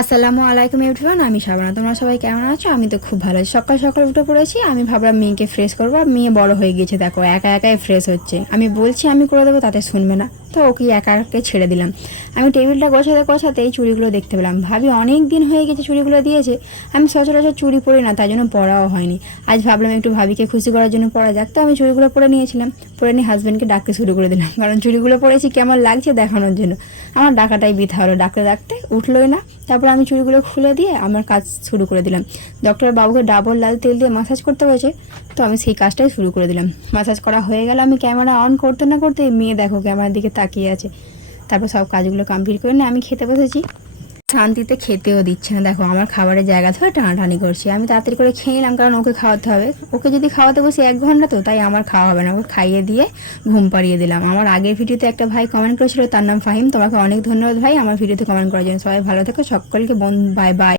আসসালামু আলাইকুম এভরিওয়ান, আমি শাবানা। তোমরা সবাই কেমন আছো? আমি তো খুব ভালো আছি। সকাল সকাল উঠে পড়েছি। আমি ভাবলাম মেয়েকে ফ্রেশ করবো। আর মেয়ে বড় হয়ে গিয়েছে, দেখো একা একাই ফ্রেশ হচ্ছে। আমি বলছি আমি করে দেবো, তাতে শুনবে না, তো ওকে একা একাকে ছেড়ে দিলাম। আমি টেবিলটা গোছাতে গোছাতেই চুড়িগুলো দেখতে পেলাম। ভাবি অনেক দিন হয়ে গেছে চুড়িগুলো দিয়েছে। আমি সচরাচর চুড়ি পরি না, তাই জন্য পরাও হয়নি। আজ ভাবলাম একটু ভাবিকে খুশি করার জন্য পরা যাক, তো আমি চুড়িগুলো পরে নিয়েছিলাম। পরে নিয়ে হাজব্যান্ডকে ডাকতে শুরু করে দিলাম, কারণ চুড়িগুলো পরেছি কেমন লাগছে দেখানোর জন্য। আমার ডাকাটাই বৃথা হলো, ডাকতে ডাকতে উঠলোই না। তারপর আমি চুড়িগুলো খুলে দিয়ে আমার কাজ শুরু করে দিলাম। ডক্টর বাবুকে ডাবল লাল তেল দিয়ে মাসাজ করতে হয়েছে, তো আমি সেই কাজটাই শুরু করে দিলাম। মাসাজ করা হয়ে গেল। আমি ক্যামেরা অন করতে না করতে মেয়ে দেখো ক্যামেরার দিকে তাকিয়ে আছে। তারপর সব কাজগুলো কমপ্লিট করে নিয়ে আমি খেতে বসেছি। শান্তিতে খেতেও দিচ্ছে না, দেখো আমার খাবারের জায়গা ধরে টানাটানি করছি। আমি তাড়াতাড়ি করে খেয়ে নিলাম, কারণ ওকে খাওয়াতে হবে। ওকে যদি খাওয়াতে বসে 1 ঘন্টা, তো তাই আমার খাওয়া হবে না। ওকে খাইয়ে দিয়ে ঘুম পাড়িয়ে দিলাম। আমার আগের ভিডিওতে একটা ভাই কমেন্ট করেছিল, তার নাম ফাহিম। তোমাকে অনেক ধন্যবাদ ভাই আমার ভিডিওতে কমেন্ট করার জন্য। সবাই ভালো থেকো, সকলকে বাই বাই।